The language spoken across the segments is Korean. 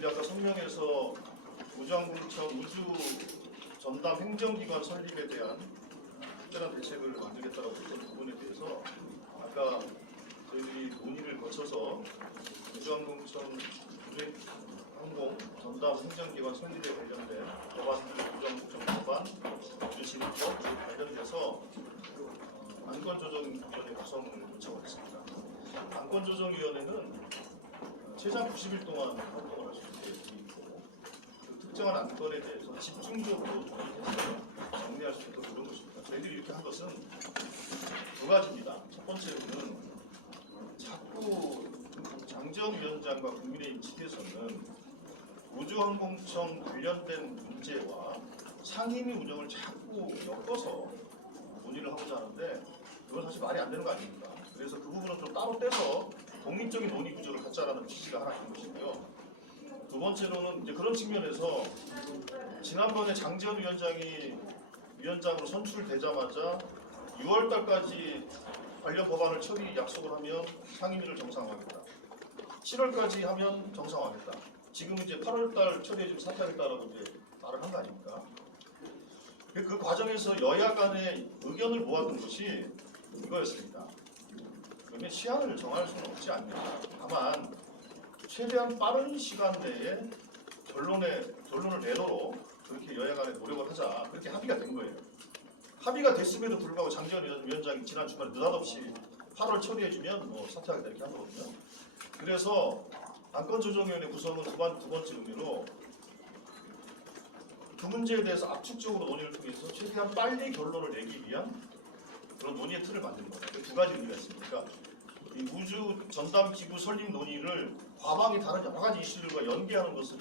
저희들이 아까 성명에서 우주항공청 우주 전담 행정기관 설립에 대한 특별한 대책을 만들겠다고 했던 부분에 대해서 아까 저희들이 논의를 거쳐서 우주항공청 항공 전담 행정기관 설립에 관련된 법안들, 우주항공청 법안, 우주진흥법 관련돼서 안건조정위원회 구성을 요청했습니다. 안건조정위원회는 최장 90일 동안 활동을 할 수 있게 되어 있고 그 특정한 안건에 대해서 집중적으로 정리해서 정리할 수 있도록 이런 것입니다. 저희들이 이렇게 한 것은 두 가지입니다. 첫 번째로는 자꾸 장재원 위원장과 국민의힘 측에서는 우주항공청 관련된 문제와 상임위 운영을 자꾸 엮어서 논의를 하고자 하는데 그건 사실 말이 안 되는 거 아닙니까? 그래서 그 부분은 좀 따로 떼서 독립적인 논의 구조를 갖자라는 취지가 하나 있는 것이고요. 두 번째로는 이제 그런 측면에서 지난번에 장재원 위원장이 위원장으로 선출되자마자 6월달까지 관련 법안을 처리 약속을 하면 상임위를 정상화하겠다. 7월까지 하면 정상화하겠다. 지금 이제 8월달 처리해주면 사퇴하겠다라고 이제 말을 한 거 아닙니까? 그 과정에서 여야 간의 의견을 모았던 것이 이거였습니다. 그러면 시한을 정할 수는 없지 않냐. 다만 최대한 빠른 시간 내에 결론을 내도록 그렇게 여야 간에 노력을 하자. 그렇게 합의가 된 거예요. 합의가 됐음에도 불구하고 장재원 위원장이 지난 주말에 느닷없이 8월 처리해주면 뭐 사퇴하겠다 이렇게 한 거거든요. 그래서 안건조정위원회 구성은 두 번째 의미로 그 문제에 대해서 압축적으로 논의를 통해서 최대한 빨리 결론을 내기 위한 그런 논의의 틀을 만드는 겁니다. 두 가지 의미가 있습니다. 이 우주 전담 기구 설립 논의를 과방위 다른 여러 가지 이슈들과 연계하는 것을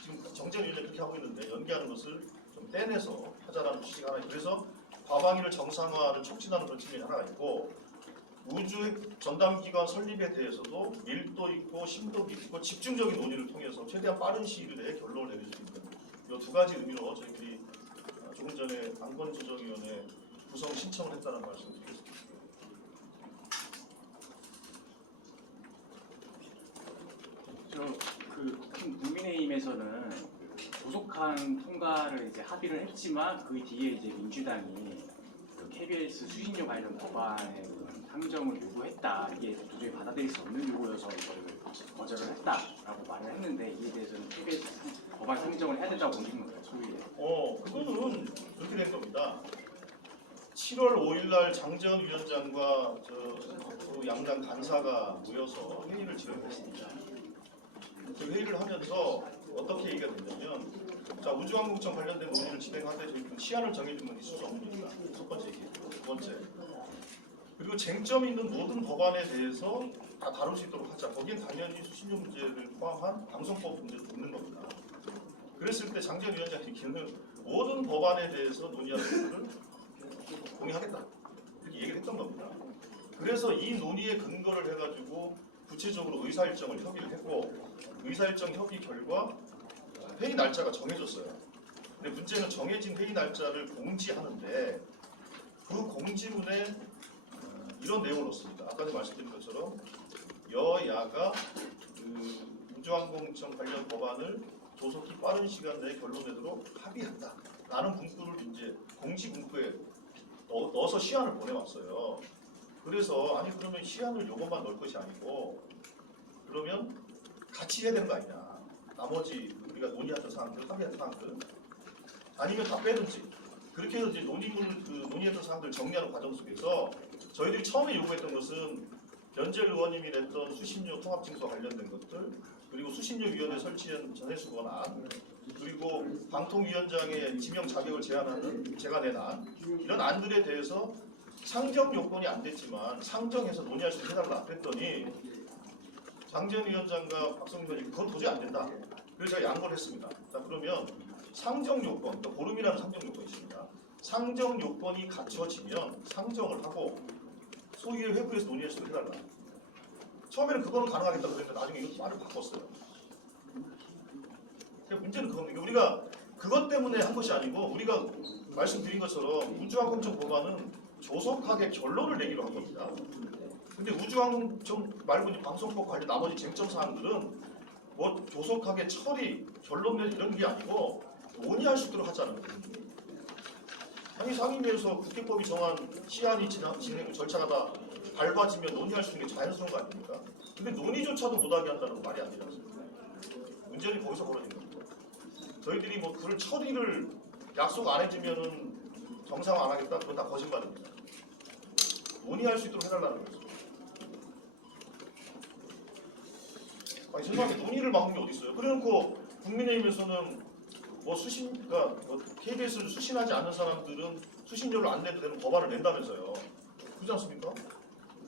지금 정재원 위원장이 그렇게 하고 있는데 연계하는 것을 좀 떼내서 하자라는 취지가 하나 있고 그래서 과방위를 정상화를 촉진하는 그런 측면이 하나가 있고 우주 전담기관 설립에 대해서도 밀도 있고 심도 있고 집중적인 논의를 통해서 최대한 빠른 시일 내에 결론을 내릴 수 있는 이 두 가지 의미로 저희들이 조금 전에 안건조정위원회 구성 신청을 했다는 말씀을 드리겠습니다. 국민의힘에서는 조속한 통과를 이제 합의를 했지만 그 뒤에 이제 민주당이 그 KBS 수신료 관련 법안의 상정을 요구했다. 이게 도저히 받아들일 수 없는 요구여서 이거를 거절을 했다라고 말을 했는데 이에 대해서는 KBS 법안 상정을 해야 된다고 보시는 거예요, 소위에? 그거는 그렇게 된 겁니다. 7월 5일날 장재원 위원장과 그 양당 간사가 모여서 회의를 진행했습니다. 그 회의를 하면서 어떻게 얘기가 됐냐면, 자 우주항공청 관련된 논의를 진행하되 저희 시한을 정해주는 게 있을 수 없습니다. 첫 번째 얘기고, 두 번째. 그리고 쟁점 있는 모든 법안에 대해서 다 다룰 수 있도록 하자. 거기엔 당연히 수신료 문제를 포함한 방송법 문제도 있는 겁니다. 그랬을 때 장재원 위원장 얘기는 모든 법안에 대해서 논의하는 것을 동의하겠다. 이렇게 얘기를 했던 겁니다. 그래서 이 논의에 근거를 해가지고 구체적으로 의사일정을 협의를 했고 의사일정 협의 결과 회의 날짜가 정해졌어요. 근데 문제는 정해진 회의 날짜를 공지하는데 그 공지문에 이런 내용을 넣습니다. 아까도 말씀드린 것처럼 여야가 그 우주항공청 관련 법안을 조속히 빠른 시간 내에 결론 내도록 합의한다. 라는 문구를 이제 공지 문구에 넣어서 시한을 보내왔어요. 그래서 아니 그러면 시한을 요것만 넣을 것이 아니고 그러면 같이 해야 되는 거 아니냐. 나머지 우리가 논의했던 사항들, 합의했던 사항들 아니면 다 빼든지 그렇게 해서 이제 논의했던 사항들을 정리하는 과정 속에서 저희들이 처음에 요구했던 것은 변재열 의원님이 냈던 수신료 통합징수 관련된 것들 그리고 수신료위원회 설치한 전해수 권한 그리고 방통위원장의 지명 자격을 제한하는 제가 낸 안 이런 안들에 대해서 상정 요건이 안 됐지만 상정해서 논의할 수 있게 해달라 그랬더니 장재원 위원장과 박성민 의원이 그건 도저히 안 된다. 그래서 제가 양보를 했습니다. 자 그러면 상정 요건, 또 보름이라는 상정 요건이 있습니다. 상정 요건이 갖춰지면 상정을 하고 소위의 회부에서 논의할 수 있게 해달라. 처음에는 그거는 가능하겠다고 그랬는데 나중에 이것도 말을 바꿨어요. 문제는 그겁니다. 우리가 그것 때문에 한 것이 아니고 우리가 말씀드린 것처럼 우주항공청 법안은 조속하게 결론을 내기로 한 겁니다. 근데 우주항공청 말고 방송법 관련 나머지 쟁점 사항들은 뭐 조속하게 처리, 결론 내 이런 게 아니고 논의할 수 있도록 하자는 거예요. 아니 상임위에서 국회법이 정한 시한이 진행 절차가 다 밟아지면 논의할 수 있는 게 자연스러운 거 아닙니까? 근데 논의조차도 못하게 한다는 건 말이 안 되지 않습니까? 문제는 거기서 벌어지는 겁니다. 저희들이 뭐 그런 처리를 약속 안 해주면은 정상 안 하겠다? 그건 다 거짓말입니다. 논의할 수 있도록 해달라는 거죠. 아니 세상에 논의를 막는 게 어디 있어요? 그래놓고 국민의힘에서는 뭐 그러니까 뭐 KBS를 수신하지 않는 사람들은 수신료를 안 내도 되는 법안을 낸다면서요. 그렇지 않습니까?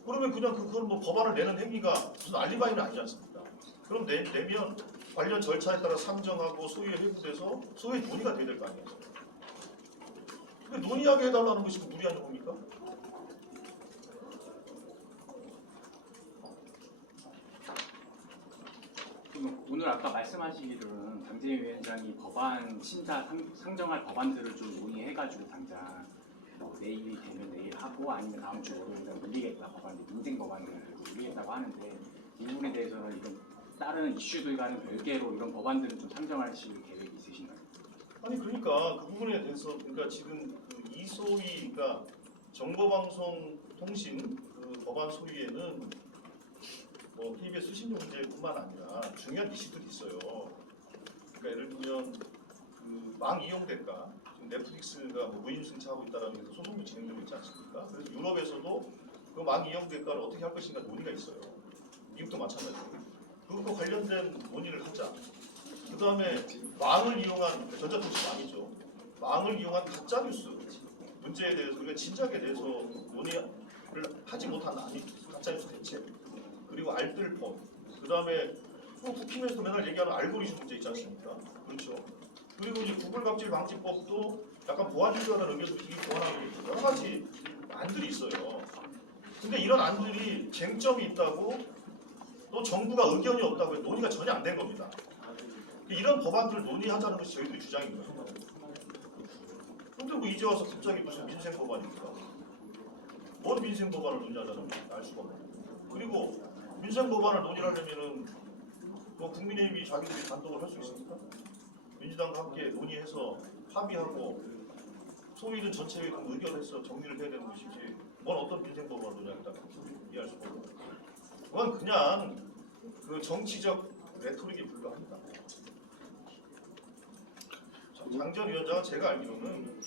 그러면 그냥 그건 뭐 법안을 내는 행위가 무슨 알리바이는 아니지 않습니까? 그럼 내면 관련 절차에 따라 상정하고 소위에 회부돼서 소위 논의가 돼야 될 거 아니에요. 근데 논의하게 해달라는 것이 무리한 겁니까? 오늘 아까 말씀하시기로는 장재희 위원장이 법안 상정할 법안들을 좀 논의해가지고 당장 내일이 되면 내일 하고 아니면 다음 주 월요일에 올리겠다 법안, 민생 법안을 올리겠다고 하는데 이 부분에 대해서는 이런 다른 이슈들과는 별개로 이런 법안들을 좀 상정하실 계획이 있으신가요? 아니 그러니까 그 부분에 대해서 그러니까 지금 그 이소위 그러니까 정보방송통신 그 법안 소위에는 뭐 KBS 수신료 문제뿐만 아니라 중요한 이슈들이 있어요. 그러니까 예를 들면 그 망 이용 대가 지금 넷플릭스가 뭐 무인 승차하고 있다라는 데서 소송도 진행되고 있지 않습니까? 그래서 유럽에서도 그 망 이용 대가를 어떻게 할 것인가 논의가 있어요. 미국도 마찬가지고. 그것과 관련된 논의를 하자. 그 다음에 망을 이용한 전자통신 망이죠. 망을 이용한 가짜 뉴스 문제에 대해서 우리가 진작에 대해서 논의를 하지 못한 가짜 뉴스 대책. 그리고 알뜰폰, 그 다음에 국힘에서 맨날 얘기하는 알고리즘 문제 있지 않습니까? 그렇죠. 그리고 이제 구글 갑질 방지법도 약간 보완하려는 의견도 되게 보완하는 게 여러 가지 안들이 있어요. 근데 이런 안들이 쟁점이 있다고 또 정부가 의견이 없다고 해서 논의가 전혀 안 된 겁니다. 이런 법안들을 논의하자는 것이 저희들의 주장인 거예요. 근데 뭐 이제 와서 갑자기 무슨 민생 법안입니까? 뭔 민생 법안을 논의하자는 건지 알 수가 없고. 그리고 민생 법안을 논의하려면은 뭐 국민의힘이 자기들이 단독을 할 수 있습니까? 민주당과 함께 논의해서 합의하고 소위든 전체회의든 의견해서 정리를 해야 되는 것이지 뭔 어떤 민생 법안을 논의하겠다고 이해할 수가 없고 그건 그냥 그 정치적 레토릭에 불과합니다. 장전 위원장은 제가 알기로는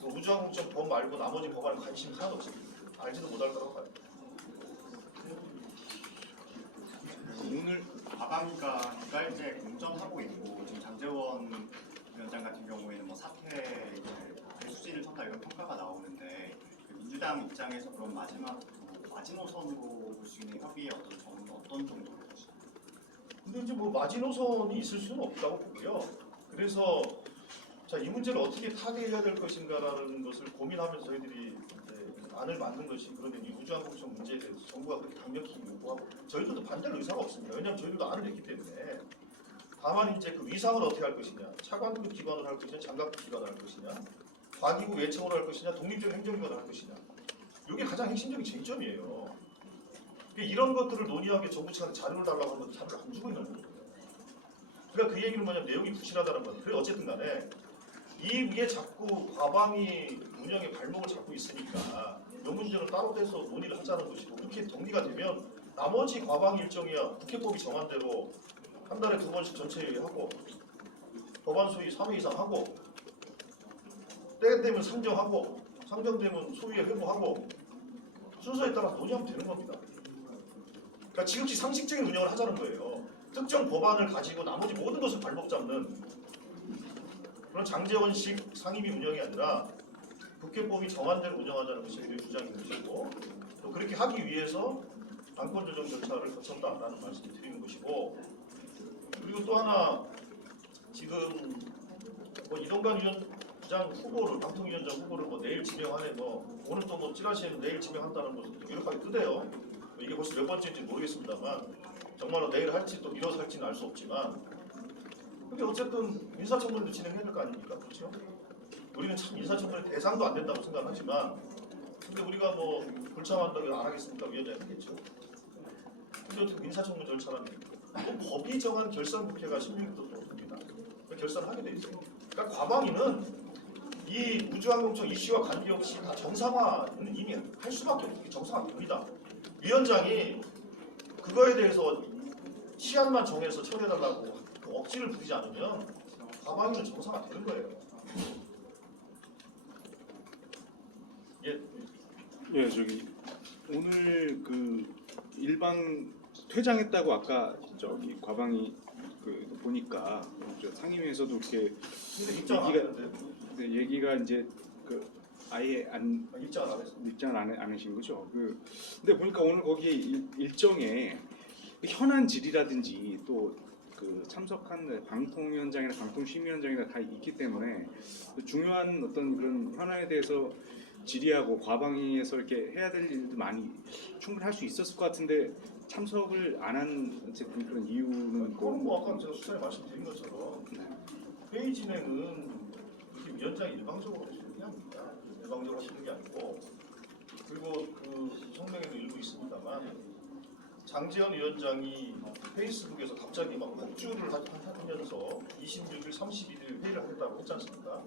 그 우주항공청 법 말고 나머지 법안에 관심이 하나도 없습니다. 알지도 못할 거라고 봐요. 오늘 과방위가 유달제 공전하고 있고 지금 장제원 위원장 같은 경우에는 뭐 사퇴 대수진을 쳤다 이런 평가가 나오는데 그 민주당 입장에서 그런 마지노선으로 볼 수 있는 협의의 어떤 정은 어떤 정도로 보시나요? 근데 이제 뭐 마지노선이 있을 수는 없다고 보고요. 그래서 자, 이 문제를 어떻게 타개해야 될 것인가라는 것을 고민하면서 저희들이 안을 만든 것이 그러면 이 우주항공청 문제에 대해서 정부가 그렇게 강력히 요구하고 저희들도 반대할 의사가 없습니다. 왜냐하면 저희들도 안을 냈기 때문에 다만 이제 그 위상을 어떻게 할 것이냐, 차관급 기관을 할 것이냐, 장관급 기관을 할 것이냐, 과기부 외청으로 할 것이냐, 독립적 행정기관을 할 것이냐, 이게 가장 핵심적인 쟁점이에요. 이런 것들을 논의하게 정부 측한테 자료를 달라고 하면 자료를 안 주고 있는 거예요. 그러니까 그 얘기는 뭐냐면 내용이 부실하다는 건데 그래 어쨌든 간에 이게 자꾸 과방위 운영의 발목을 잡고 있으니까 이 문제는 따로 떼서 논의를 하자는 것이고 그렇게 정리가 되면 나머지 과방위 일정이야 국회법이 정한 대로 한 달에 2번씩 전체 회의하고 법안 소위 3회 이상 하고 때 되면 상정하고 상정되면 소위에 회부하고 순서에 따라 논의하면 되는 겁니다. 그러니까 지극히 상식적인 운영을 하자는 거예요. 특정 법안을 가지고 나머지 모든 것을 발목 잡는 그런 장제원식 상임위 운영이 아니라 국회법이 정한 대로 운영하자는 것이 우리의 주장인 것이고 또 그렇게 하기 위해서 안건조정 절차를 거쳤다라는 말씀을 드리는 것이고 그리고 또 하나 지금 뭐 이동관 위원장 후보를 방통위원장 후보를 뭐 내일 지명하네 뭐 오늘 또 뭐 찌라시에는 내일 지명한다는 것을 유력하게 뜨대요. 이게 벌써 몇 번째인지 모르겠습니다만 정말로 내일 할지 또 미뤄서 할지는 알 수 없지만 근데 어쨌든 인사청문회도 진행해야 될 거 아닙니까? 그렇죠? 우리는 참 인사청문회 대상도 안 된다고 생각하지만 근데 우리가 뭐 불참한다고 안 하겠습니까? 위원장이 하겠죠. 근데 어떻게 인사청문회 절차라는 게 또 법이 정한 결산 국회가 16일부터 됩니다. 결산을 하게 돼 있어요. 그러니까 과방위는 이 우주항공청 이슈와 관계없이 다 정상화는 이미 할 수밖에 없게 정상화됩니다. 위원장이 그거에 대해서 시한만 정해서 처리해달라고 억지를 부리지 않으면 과방위는 정상화되는 거예요. 예, 저기 오늘 그 일방 퇴장했다고 아까 저기 과방위 그 보니까 저 상임위에서도 이렇게 근데 입장 안 했는데 얘기가 이제 그 아예 안 입장을 안 했어요. 입장을 안 하신 거죠. 그 근데 보니까 오늘 거기 일정에 현안 질의라든지 또 그 참석한 방통위원장이나 방통심의위원장이나 다 있기 때문에 중요한 어떤 그런 현안에 대해서 질의하고 과방위에서 이렇게 해야 될 일도 많이 충분히 할 수 있었을 것 같은데 참석을 안 한 어쨌든 그런 이유는 그건 뭐 아까 제가 수사에 말씀드린 것처럼 회의 진행은 이렇게 위원장이 일방적으로 하시는 게 아닙니다. 일방적으로 하시는 게 아니고 그리고 그 성명에도 일부 있습니다만 장제원 위원장이 페이스북에서 갑자기 막 폭주를 하면서 26일, 31일 회의를 하겠다고 했지 않습니까?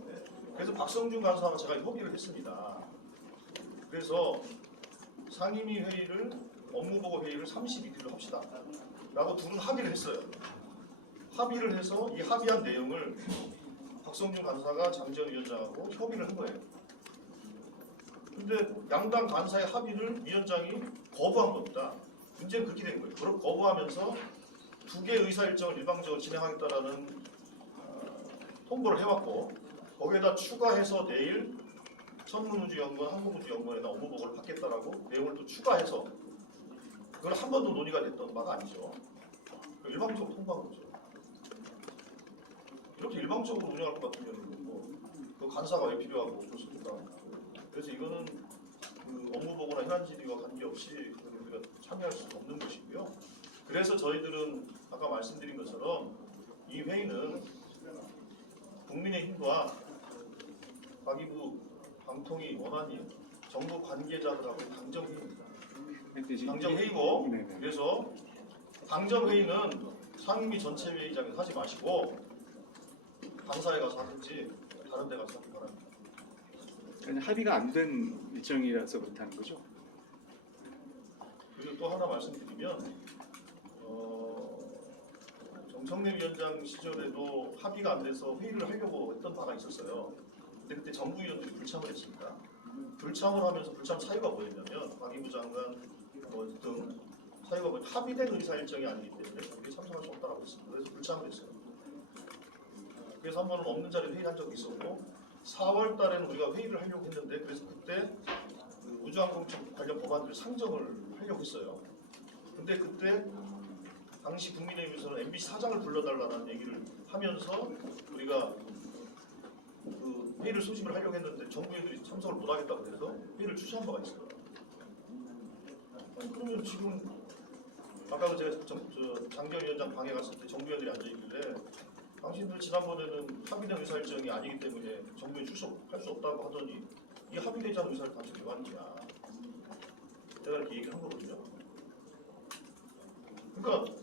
그래서 박성준 간사와 제가 협의를 했습니다. 그래서 상임위 회의를 업무보고 회의를 32일로 합시다 라고 둘은 합의를 했어요. 합의를 해서 이 합의한 내용을 박성준 간사가 장제원 위원장하고 협의를 한 거예요. 근데 양당 간사의 합의를 위원장이 거부한 겁니다. 문제는 그렇게 된 거예요. 그걸 거부하면서 두 개의 의사 일정을 일방적으로 진행하겠다라는 통보를 해왔고 거기에다 추가해서 내일 천문우주연구원, 항공우주연구원에다 업무보고를 받겠다라고 내용을 또 추가해서 그걸 한 번도 논의가 됐던 바가 아니죠. 일방적으로 통보한 거죠. 이렇게 일방적으로 운영할 것 같으면 그 간사가 왜 필요하고 그렇습니까? 그래서 이거는 그 업무보고나 현안질의와 관계없이 우리가 참여할 수 없는 것이고요. 그래서 저희들은 아까 말씀드린 것처럼 이 회의는 국민의힘과 과기부, 방통위, 원안위, 정부 관계자들하고 당정회의입니다. 당정회의고 그래서 당정회의는 상임위 전체 회의장에서 하지 마시고 당사에 가서 하든지 다른 데 가서 하기 바랍니다. 그냥 합의가 안 된 일정이라서 그렇다는 거죠. 그리고 또 하나 말씀드리면 정청래 위원장 시절에도 합의가 안 돼서 회의를 하려고 했던 바가 있었어요. 근데 그때 정부위원들이 불참을 했습니다. 불참을 하면서 불참 사유가 뭐였냐면 과기부 장관 등 사유가 뭐 합의된 의사 일정이 아니기 때문에 거기에 참석할 수 없다고 했습니다. 그래서 불참을 했어요. 그래서 한 번은 없는 자리에 회의한 적이 있었고 4월 달에는 우리가 회의를 하려고 했는데 그래서 그때 그 우주항공청 관련 법안들을 상정을 하려고 했어요. 근데 그때 당시 국민의힘에서는 MBC 사장을 불러달라는 얘기를 하면서 우리가 그 회의를 소집을 하려고 했는데 정부위원들이 참석을 못하겠다고 해서 회의를 취소한 바가 있어요. 아니, 그러면 지금 아까 제가 장제원 위원장 방에 갔을 때 정부위원들이 앉아있길래 당신들 지난번에는 합의된 의사일정이 아니기 때문에 정부에 출석할 수 없다고 하더니 이 합의되지 않은 의사를 당신 왜 왔냐 내가 이렇게 얘기를 한 거거든요. 그러니까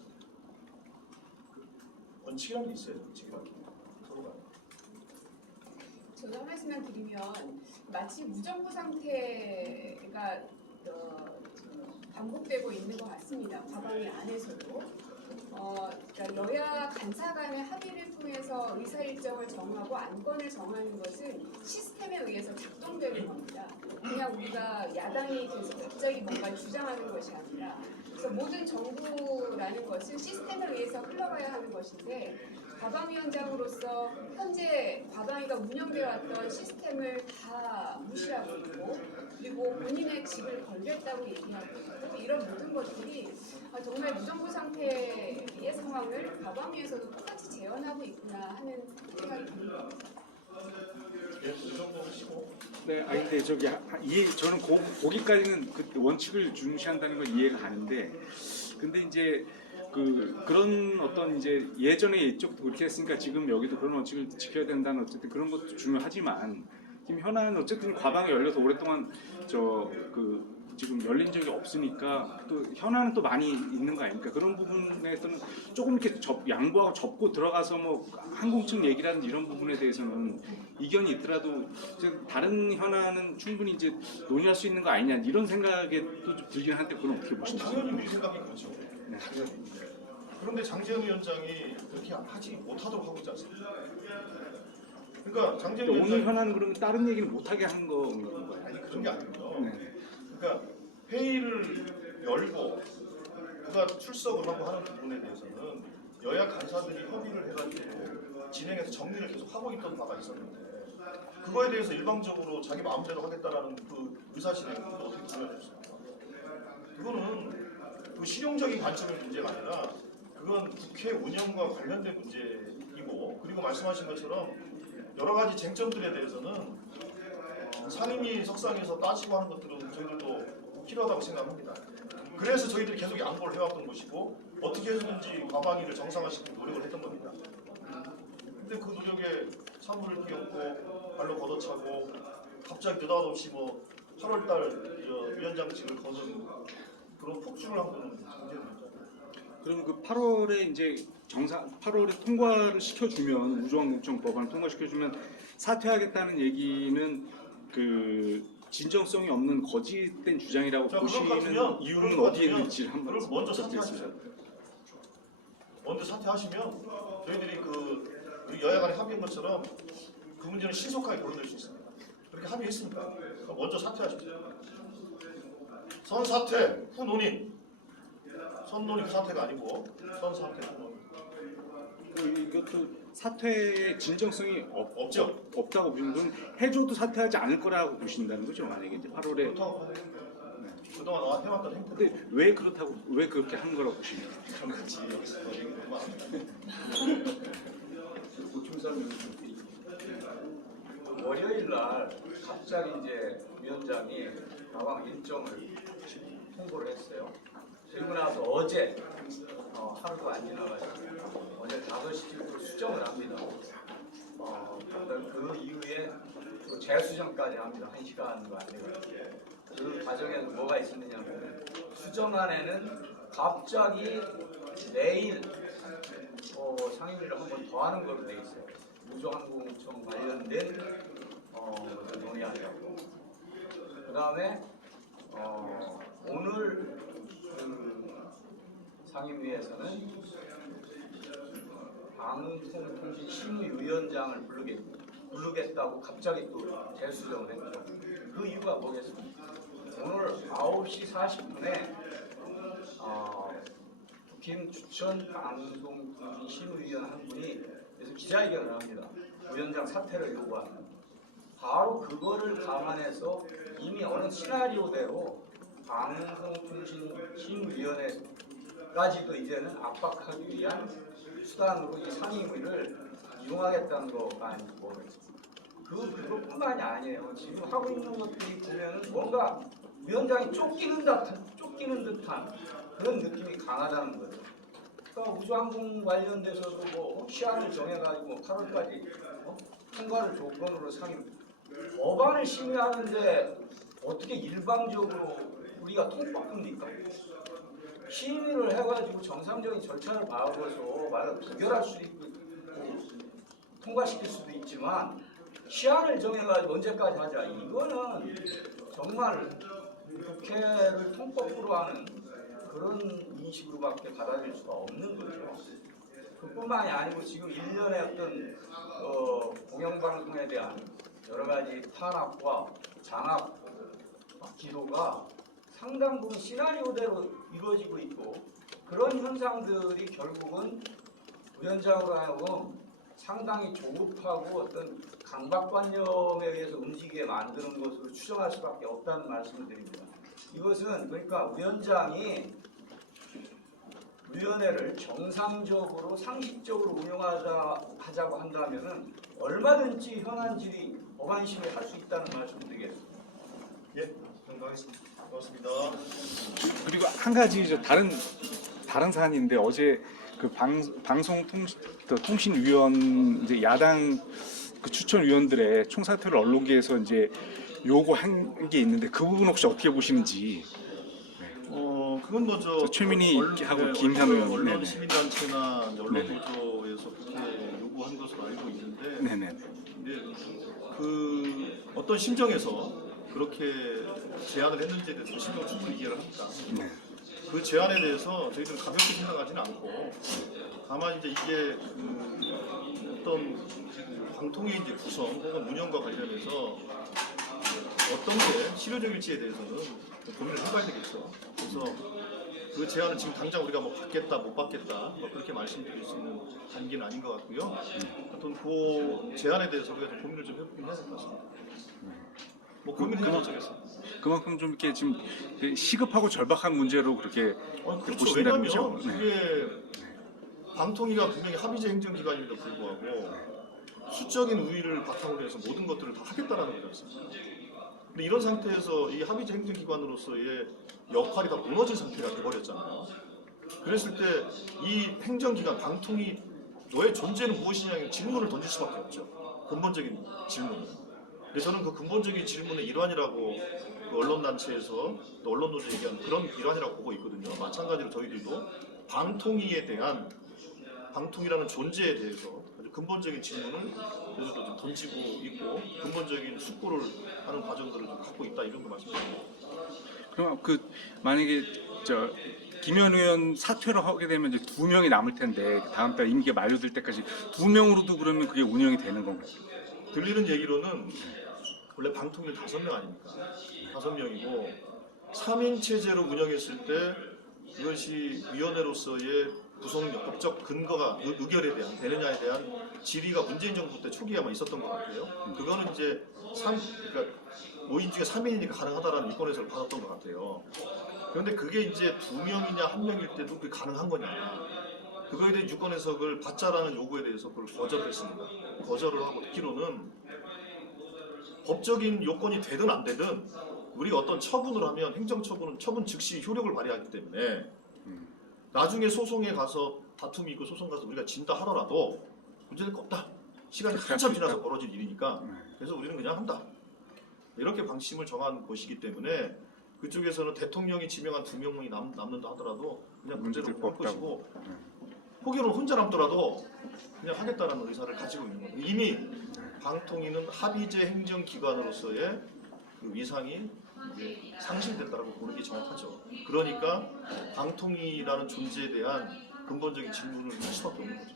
원칙이라는 게 있어요. 원칙이라는 게 서로가. 저도 한 말씀만 드리면 마치 무정부 상태가 반복되고 있는 것 같습니다. 과방위 안에서도. 그러니까 여야 간사 간의 합의를 통해서 의사 일정을 정하고 안건을 정하는 것은 시스템에 의해서 작동되는 겁니다. 그냥 우리가 야당이 계속 갑자기 뭔가 주장하는 것이 아니라 그래서 모든 정부라는 것은 시스템에 의해서 흘러가야 하는 것인데 과방위원장으로서 현재 과방위가 운영되어 왔던 시스템을 다 무시하고 있고 그리고 본인의 직을 걸렸다고 얘기하고 있고 이런 모든 것들이 정말 무정부 상태의 상황을 과방위에서도 똑같이 재현하고 있구나 하는 생각이 듭니다. 예, 그 정도 하시고. 네, 아니 근데 저기 저는 거기까지는 그 원칙을 중시한다는 건 이해가 가는데, 근데 이제 그런 어떤 이제 예전에 이쪽도 그렇게 했으니까 지금 여기도 그런 원칙을 지켜야 된다는 어쨌든 그런 것도 중요하지만 지금 현안 어쨌든 과방이 열려서 오랫동안 지금 열린 적이 없으니까 또 현안은 또 많이 있는 거 아닙니까? 그런 부분에서는 조금 이렇게 양보하고 접고 들어가서 뭐 항공층 얘기라든지 이런 부분에 대해서는 이견이 있더라도 이제 다른 현안은 충분히 이제 논의할 수 있는 거 아니냐 이런 생각이 또 좀 들긴 한데 그건 어떻게 아니, 보시나요? 당연히 우리 생각이 그렇죠. 당연히. 그런데 장재현 위원장이 그렇게 하지 못하도록 하고 있지 않습니까? 그러니까 장재현 오늘 위원장이 현안은 그러면 다른 얘기를 못하게 한 거인 거예요? 아니 그런 게 아니고요. 네. 그러니까 회의를 열고 그가 출석을 하고 하는 부분에 대해서는 여야 간사들이 협의를 해가지고 진행해서 정리를 계속 하고 있던 바가 있었는데 그거에 대해서 일방적으로 자기 마음대로 하겠다라는 그 의사진행을 어떻게 보여줬습니까? 그거는 그 실용적인 관점의 문제가 아니라 그건 국회 운영과 관련된 문제이고 그리고 말씀하신 것처럼 여러 가지 쟁점들에 대해서는 상임위 석상에서 따지고 하는 것들은 저희들도 필요하다고 생각합니다. 그래서 저희들이 계속 양보를 해왔던 것이고 어떻게 해서든지 과방위를 정상화시키는 노력을 했던 겁니다. 근데 그 노력에 찬물을 끼얹고 발로 걷어차고 갑자기 느닷없이 뭐 8월달 위원장직을 거는 그런 폭주를 한 거는 문제입니다. 그럼 그 8월에 이제 8월에 통과를 시켜주면 우주항공청 법안을 통과시켜주면 사퇴하겠다는 얘기는 그 진정성이 없는 거짓된 주장이라고 자, 그럴 것 보시는 같으면, 이유는 그럴 것 어디에 같으면 있는지 한번 그럼 먼저 부탁드리겠습니다. 사퇴하십시오. 먼저 사퇴하시면 저희들이 우리 여야 간에 합의한 것처럼 그 문제는 신속하게 고려될 수 있습니다. 그렇게 합의했으니까 그럼 먼저 사퇴하십시오. 선사퇴 후 논의. 선논의 후 사퇴가 아니고 선사퇴 후 논의. 이것도 사퇴의 진정성이 없죠. 없다고 보시는 건 해줘도 사퇴하지 않을 거라고 보신다는 거죠. 만약에 이제 8월에 그렇다고 하는 그동안 해왔던 행태. 근데 왜 그렇게 한 거라고 보십니까? 여러 가지 여기서 얘기 그만합니다. 보충 설명을 좀 드리겠습니다. 월요일 날 갑자기 이제 위원장이 가방 일정을 통보를 했어요. 그리고 나서 어제 하루도 안 지나가지고 어제 5시쯤으로 수정을 합니다. 그 이후에 또 재수정까지 합니다. 1시간도 안 되거든요. 그 과정에서 뭐가 있었느냐면 수정안에는 갑자기 내일 상임위를 한 번 더 하는 걸로 돼 있어요. 우주항공청 관련된 논의하려고. 그 다음에 오늘 상임위에서는 방송통신심의위원장을 부르겠다고 갑자기 또 재수정을 했죠. 그 이유가 뭐겠습니까? 오늘 9시 40분에 김주천 방송통신심의위원 한 분이 그래서 기자회견을 합니다. 위원장 사퇴를 요구합니다. 바로 그거를 감안해서 이미 어느 시나리오대로 방송통신심의위원회까지도 이제는 압박하기 위한 수단으로 이 상임위를 이용하겠다는 거가 아닌지 모르겠습니다. 그것뿐만이 아니에요. 지금 하고 있는 것들이 보면 뭔가 위원장이 쫓기는 듯한 그런 느낌이 강하다는 거죠. 그러니까 우주항공 관련돼서도 뭐 시한을 정해가지고 8월까지 통과를 조건으로 법안을 심의하는데 어떻게 일방적으로 우리가 통과합니까? 심의를 해가지고 정상적인 절차를 밟아서 말을 부결할 수도 있고 통과시킬 수도 있지만 시한을 정해가지고 언제까지 하자 이거는 정말 국회를 통법으로 하는 그런 인식으로밖에 받아들일 수가 없는 거죠. 그뿐만이 아니고 지금 일련의 어떤 공영방송에 대한 여러 가지 탄압과 장악 기도가 상당 부분 시나리오대로 이루어지고 있고 그런 현상들이 결국은 위원장으로 하여금 상당히 조급하고 어떤 강박관념에 의해서 움직이게 만드는 것으로 추정할 수밖에 없다는 말씀을 드립니다. 이것은 그러니까 위원장이 위원회를 정상적으로 상식적으로 운영하자고 한다면은 얼마든지 현안 질의 법안 심의할 수 있다는 말씀을 드리겠습니다. 예, 공감하겠습니다. 고맙습니다. 그리고 한 가지 다른 사안인데 어제 그 방송통신위원 이제 야당 그 추천위원들의 총사퇴를 언론계에서 이제 요구한 게 있는데 그 부분 혹시 어떻게 보시는지. 그건 뭐저 최민희 하고 김현우 의원. 언론 네네. 시민단체나 이제 네네. 언론노조에서 그렇게 요구한 것으로 알고 있는데 네네. 근데 그 어떤 심정에서 그렇게 제안을 했는지에 대해서 심정을 충분히 이해를 합니다. 네. 그 제안에 대해서 저희들은 가볍게 생각하지는 않고 다만 이제 이게 그 어떤 방통의 이제 구성 혹은 운영과 관련해서 어떤 게 실효적일지에 대해서는 고민을 해봐야 되겠죠. 그래서 그 제안을 지금 당장 우리가 뭐 받겠다 못 받겠다 뭐 그렇게 말씀드릴 수 있는 단계는 아닌 것 같고요. 하여튼 그 제안에 대해서 우리가 좀 고민을 좀 해보긴 해야 될 것 같습니다. 뭐 고민을 해보겠습니다. 그만큼 좀 이렇게 지금 시급하고 절박한 문제로 그렇게 그렇죠. 보신다는 왜냐하면 거죠? 네. 이게 방통위가 분명히 합의제 행정기관임에도 불구하고 수적인 우위를 바탕으로 해서 모든 것들을 다 하겠다라는 거지 않습니까? 근데 이런 상태에서 이 합의제 행정기관으로서의 역할이 다 무너진 상태가 돼버렸잖아요. 그랬을 때 이 행정기관 방통위 너의 존재는 무엇이냐는 질문을 던질 수밖에 없죠. 근본적인 질문을. 근데 저는 그 근본적인 질문의 일환이라고 그 언론단체에서 또 언론노조 얘기하는 그런 일환이라고 보고 있거든요. 마찬가지로 저희들도 방통위라는 존재에 대해서 아주 근본적인 질문을 저희들도 좀 던지고 있고 근본적인 숙고를 하는 과정들을 좀 갖고 있다 이 정도 말씀드립니다. 그럼 그 만약에 저 김현우 의원 사퇴를 하게 되면 이제 2명이 남을 텐데 다음 달 임기가 만료될 때까지 2명으로도 그러면 그게 운영이 되는 건가요? 들리는 얘기로는 원래 방통위는 5명 아닙니까? 5명이고 3인 체제로 운영했을 때 이것이 위원회로서의 구성력, 법적 근거가 의결에 대한 되느냐에 대한 질의가 문재인 정부 때 초기에 아마 있었던 것 같아요. 그거는 이제 그러니까 5인 중에 3인이니까 가능하다라는 유권에서를 받았던 것 같아요. 그런데 그게 이제 2명이냐 1명일 때도 그게 가능한 거냐? 그거에 대한 유권 해석을 받자라는 요구에 대해서 그걸 거절을 했습니다. 거절을 하고 듣기로는 법적인 요건이 되든 안 되든 우리가 어떤 처분을 하면 행정처분은 처분 즉시 효력을 발휘하기 때문에 나중에 소송에 가서 다툼이 있고 소송 가서 우리가 진다 하더라도 문제될 거 없다. 시간이 한참 지나서 벌어질 일이니까 그래서 우리는 그냥 한다. 이렇게 방침을 정한 것이기 때문에 그쪽에서는 대통령이 지명한 2명이 남는다 하더라도 그냥 문제를 못 볼 것이고 혹여는 혼자 남더라도 그냥 하겠다는 의사를 가지고 있는 거예요. 이미 방통위는 합의제 행정기관으로서의 그 위상이 이제 상실됐다고 보는 게 정확하죠. 그러니까 방통위라는 존재에 대한 근본적인 질문을 할 수밖에 없는 거죠.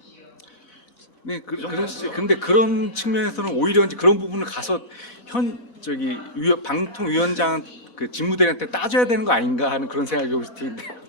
네, 그 정도 하시죠. 근데 그런 측면에서는 오히려 이제 그런 부분을 가서 방통위원장 그 직무대리한테 따져야 되는 거 아닌가 하는 그런 생각이 드는데